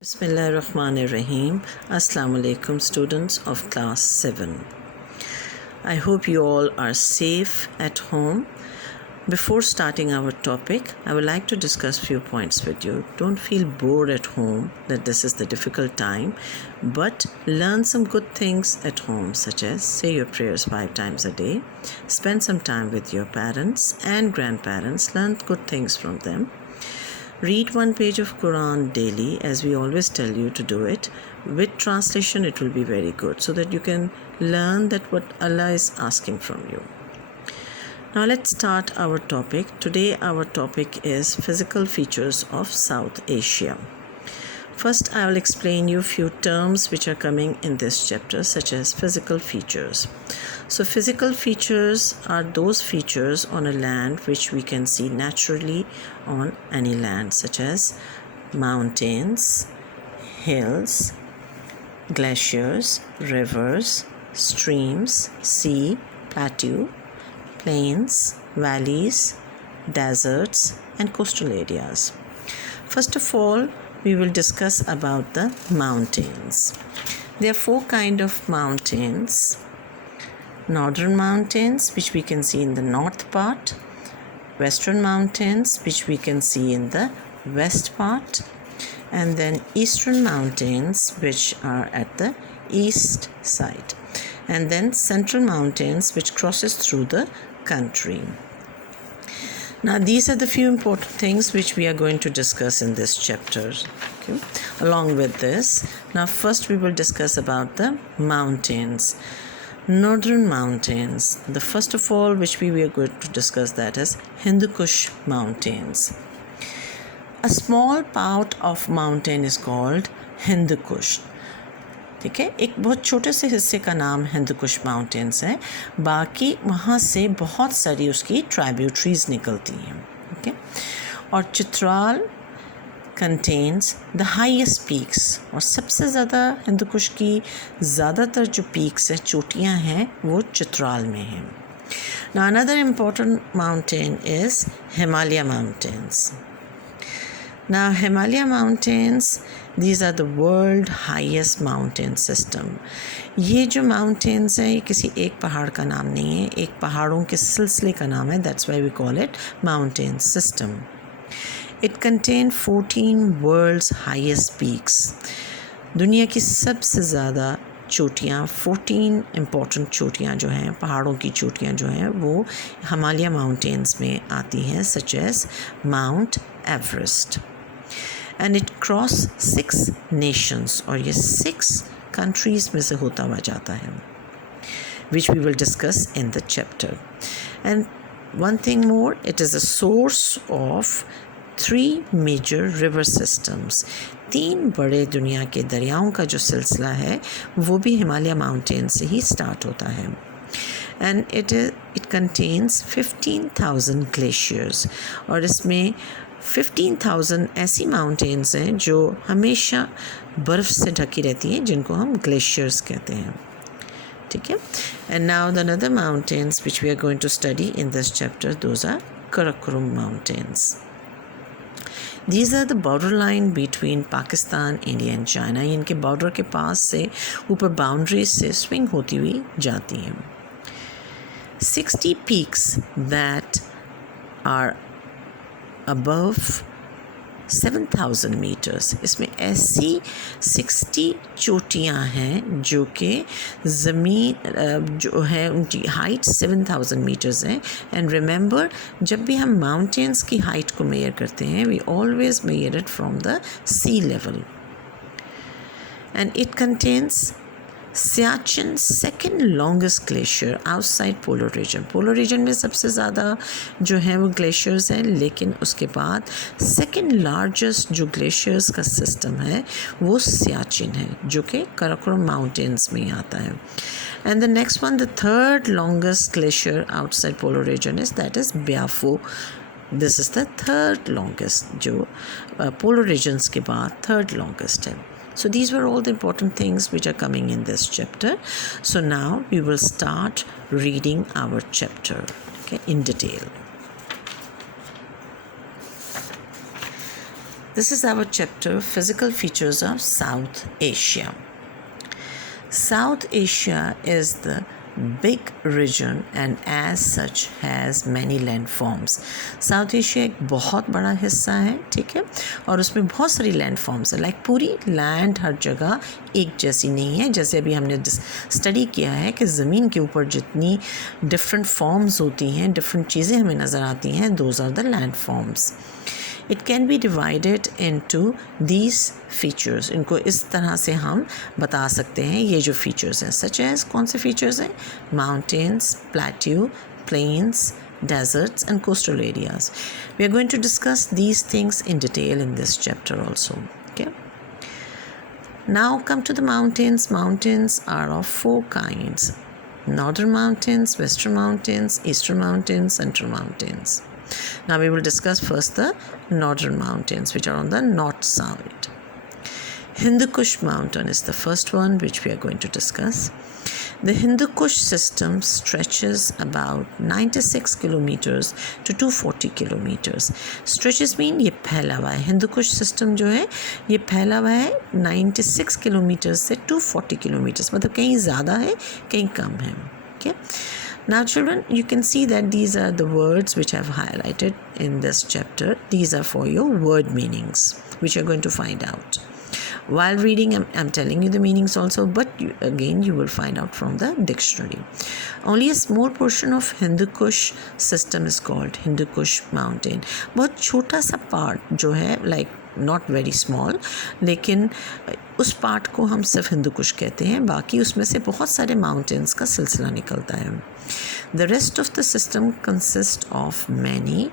Bismillahirrahmanirrahim. Assalamu alaikum, students of class 7. I hope you all are safe at home. Before starting our topic, I would like to discuss few points with you. Don't feel bored at home that this is the difficult time, but learn some good things at home, such as say your prayers 5 times a day, spend some time with your parents and grandparents, learn good things from them. Read 1 page of Quran daily, as we always tell you to do it. With translation, it will be very good, so that you can learn that what Allah is asking from you. Now let's start our topic. Today our topic is physical features of South Asia. First, I will explain you a few terms which are coming in this chapter, such as physical features. So physical features are those features on a land which we can see naturally on any land, such as mountains, hills, glaciers, rivers, streams, sea, plateau, plains, valleys, deserts, and coastal areas. First of all, we will discuss about the mountains. There are 4 kinds of mountains. Northern mountains, which we can see in the north part, western mountains, which we can see in the west part, and then eastern mountains, which are at the east side, and then central mountains, which crosses through the country. Now, these are the few important things which we are going to discuss in this chapter. Okay? Along with this, now first we will discuss about the mountains. Northern mountains. The first of all which we are going to discuss, that is Kush mountains. A small part of mountain is called Kush. ठीक है, एक बहुत छोटे से हिस्से का नाम कुश mountains है, बाकी वहाँ से बहुत सारी उसकी ट्राइब्यूटरीज निकलती हैं. ओके, और Chitral contains the highest peaks, और सबसे ज़्यादा कुश की ज़्यादातर जो पीक्स हैं, चोटियाँ हैं, वो चित्राल में हैं. Now another important mountain is Himalaya mountains. Now, Himalaya Mountains, these are the world highest mountain system. ये जो mountains हैं, ये किसी एक पहाड़ का नाम नहीं है, एक पहाड़ों के सिलसिले का नाम है. That's why we call it mountain system. It contains 14 world's highest peaks. दुनिया की सबसे ज़्यादा चोटियाँ, 14 important चोटियाँ जो हैं, पहाड़ों की चोटियाँ जो हैं, वो हिमालय माउंटेन्स में आती हैं, such as Mount Everest. And it cross 6 nations, और ये 6 countries में से होता हुआ जाता है, which we will discuss in the chapter. And one thing more, it is a source of 3 major river systems. 3 बड़े दुनिया के दरियाओं का जो सिलसिला है, वो भी हिमालय माउंटेन से ही स्टार्ट होता है. And it contains 15,000 glaciers, और इसमें 15,000 ऐसी माउंटेन्स हैं जो हमेशा बर्फ़ से ढकी रहती हैं, जिनको हम ग्लेशियर्स कहते हैं. ठीक है. And now the another mountains which we are going to study in this chapter, those are Karakoram mountains. These are the borderline between Pakistan, India and China. इनके बॉर्डर के पास से ऊपर बाउंड्रीज से स्विंग होती हुई जाती हैं. 60 peaks that are above 7,000 meters. इसमें ऐसी 60 चोटियाँ हैं जो कि ज़मीन जो है उनकी हाइट 7,000 मीटर्स है. एंड रिमेंबर, जब भी हम माउंटेन्स की हाइट को मेजर करते हैं, we always measure it from the sea level. And it contains Siachen, second longest glacier outside polar region. Polar region में सबसे ज़्यादा जो है वो ग्लेशियर्स हैं, लेकिन उसके बाद सेकेंड लार्जेस्ट जो ग्लेशियर्स का सिस्टम है वो सियाचिन है, जो कि कराकोरम माउंटेन्स में आता है. And the next one, the third longest glacier outside polar region is that is Biafo. This is the third longest, जो पोलर रीजन्स के बाद थर्ड लॉन्गेस्ट है. So these were all the important things which are coming in this chapter. So now we will start reading our chapter, okay, in detail. This is our chapter, Physical Features of South Asia. South Asia is the big region and as such has many landforms. South Asia एक बहुत बड़ा हिस्सा है, ठीक है, और उसमें बहुत सारी लैंडफॉर्म्स है. लाइक पूरी लैंड हर जगह एक जैसी नहीं है. जैसे अभी हमने स्टडी किया है कि ज़मीन के ऊपर जितनी डिफरेंट फॉर्म्स होती हैं, डिफरेंट चीज़ें हमें नज़र आती हैं, those are the landforms. It can be divided into these features. इनको इस तरह से हम बता सकते हैं. ये जो features हैं, such as कौन से features हैं? Mountains, plateau, plains, deserts and coastal areas. We are going to discuss these things in detail in this chapter also. Okay. Now come to the mountains. Mountains are of 4 kinds: Northern Mountains, Western Mountains, Eastern Mountains, Central Mountains. Now we will discuss first the Northern Mountains, which are on the north side. Hindu Kush mountain is the first one which we are going to discuss. The Hindu Kush system stretches about 96 kilometers to 240 kilometers. Stretches mean ये फैला हुआ है. Hindu Kush system जो है ये फैला हुआ है 96 kilometers से 240 kilometers. मतलब कहीं ज़्यादा है, कहीं कम है. Okay. Now children, you can see that these are the words which I have highlighted in this chapter. These are for your word meanings, which you're going to find out. While reading, I'm telling you the meanings also, but again you will find out from the dictionary. Only a small portion of Hindu Kush system is called Hindu Kush mountain. बहुत छोटा सा part जो है, like not very small, लेकिन उस part को हम सिर्फ हिंदू कुश कहते हैं. बाकी उसमें से बहुत सारे माउंटेन्स का सिलसिला निकलता है. The rest of the system consists of many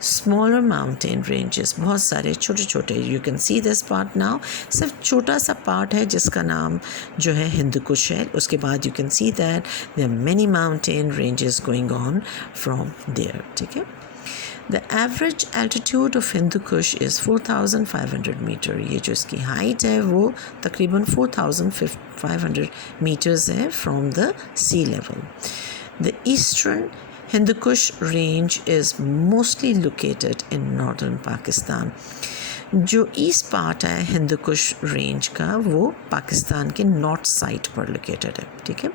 smaller mountain ranges. बहुत सारे छोटे छोटे. You can see this part now. सिर्फ छोटा सा पार्ट है जिसका नाम जो है हिंदू कुश है. उसके बाद you can see that there are many mountain ranges going on from there. ठीक है. The average altitude of Hindu Kush is 4,500 meter. ये जो इसकी height है वो तकरीबन 4,500 meters है from the sea level. The eastern Hindu Kush range is mostly located in northern Pakistan. जो ईस्ट पार्ट है हिंदू कुश रेंज का वो पाकिस्तान के नॉर्थ साइड पर लोकेटेड है. ठीक है.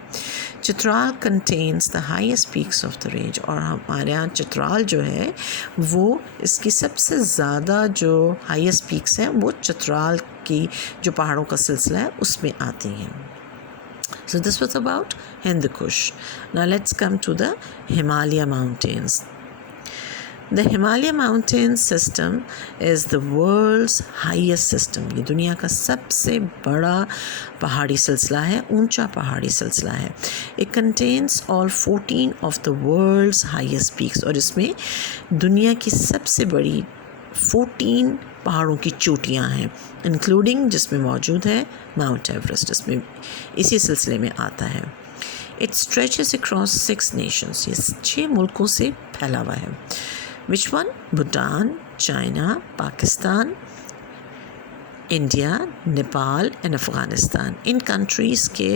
Chitral contains the highest peaks of the range. और हमारे यहाँ चित्राल जो है वो इसकी सबसे ज़्यादा जो हाईएस्ट पीक्स हैं वो चित्राल की जो पहाड़ों का सिलसिला है उसमें आती हैं. So this was about Hindu Kush. Now let's come to the Himalaya Mountains. The Himalaya Mountains system is the world's highest system. ये दुनिया का सबसे बड़ा पहाड़ी सिलसिला है, ऊंचा पहाड़ी सिलसिला है. It contains all 14 of the world's highest peaks. और इसमें दुनिया की सबसे बड़ी 14 पहाड़ों की चोटियाँ हैं, इंक्लूडिंग जिसमें मौजूद है माउंट एवरेस्ट. इसमें इसी सिलसिले में आता है. It stretches across 6 nations. ये 6 मुल्कों से फैला हुआ है. Which one? Bhutan, China, Pakistan, India, Nepal and Afghanistan. In countries के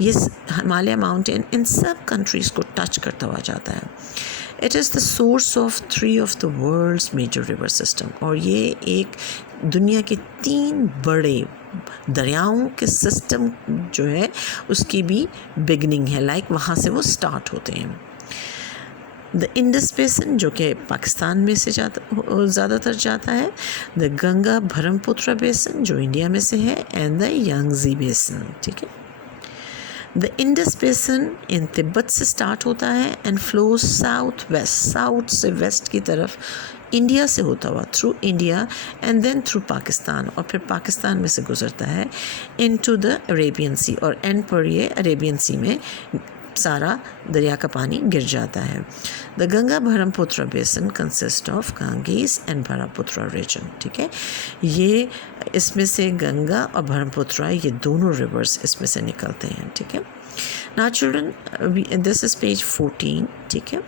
ये हिमालय माउंटेन इन सब countries को टच करता हुआ जाता है. It is the source of 3 of the world's major river system. और ये एक दुनिया के 3 बड़े दरियाओं के सिस्टम जो है उसकी भी बिगनिंग है. लाइक वहाँ से वो स्टार्ट होते हैं. द इंडस बेसन जो कि पाकिस्तान में से ज़्यादातर जाता है. द गंगा ब्रह्मपुत्र बेसन जो इंडिया में से है. एंड द यांगजी बेसन. ठीक है. द इंडस बेसन इन तिब्बत से स्टार्ट होता है and flows south west. South से वेस्ट की तरफ इंडिया से होता हुआ through India and then through Pakistan और फिर पाकिस्तान में से गुजरता है इनटू द अरेबियन सी. और एंड पर ये अरेबियन सी में सारा दरिया का पानी गिर जाता है. The Ganga Brahmaputra basin consist of Ganges and Brahmaputra region. ठीक है. ये इसमें से गंगा और ब्रह्मपुत्र ये दोनों रिवर्स इसमें से निकलते हैं. ठीक है. Now children, this is page 14. Okay,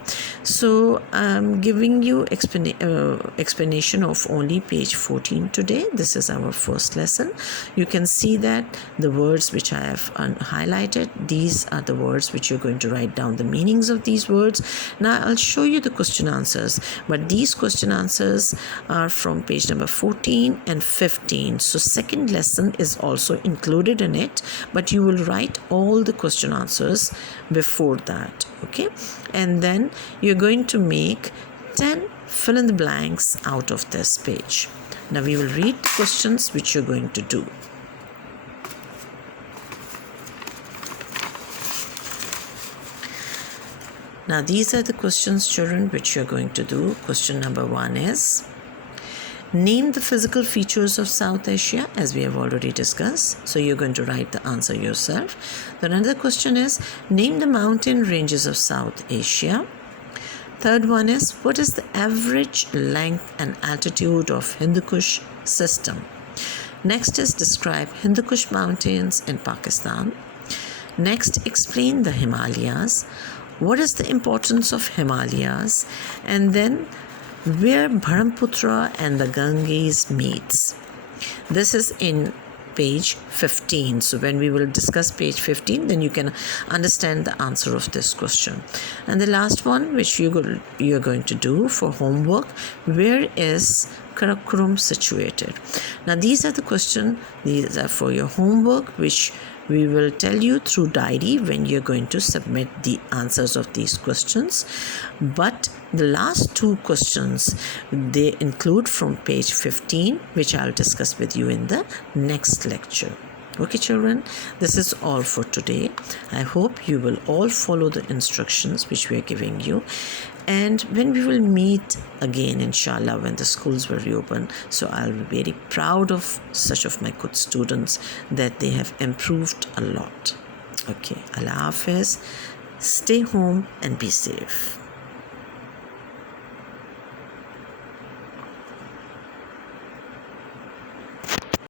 so I'm giving you explanation of only page 14 today. This is our first lesson. You can see that the words which I have highlighted, these are the words which you're going to write down the meanings of these words. Now I'll show you the question answers, but these question answers are from page number 14 and 15. So second lesson is also included in it, but you will write all the question answers before that. Okay, and then you're going to make 10 fill in the blanks out of this page. Now we will read the questions which you're going to do. Now these are the questions, children, which you're going to do. Question number 1 is, name the physical features of South Asia, as we have already discussed. So you're going to write the answer yourself. Then another question is, name the mountain ranges of South Asia. Third one is, what is the average length and altitude of Hindu Kush system? Next is, describe Hindu Kush mountains in Pakistan. Next, explain the Himalayas. What is the importance of Himalayas? And then, where Brahmaputra and the Ganges meets. This is in page 15. So when we will discuss page 15, then you can understand the answer of this question. And the last one, which you're going to do for homework, where is Karakoram situated? Now these are the questions. These are for your homework, which we will tell you through diary when you're going to submit the answers of these questions. But the last two questions, they include from page 15, which I'll discuss with you in the next lecture. Okay children, this is all for today. I hope you will all follow the instructions which we are giving you. And when we will meet again, inshallah, when the schools will reopen, so I'll be very proud of such of my good students that they have improved a lot. Okay, Allah Hafiz, stay home and be safe.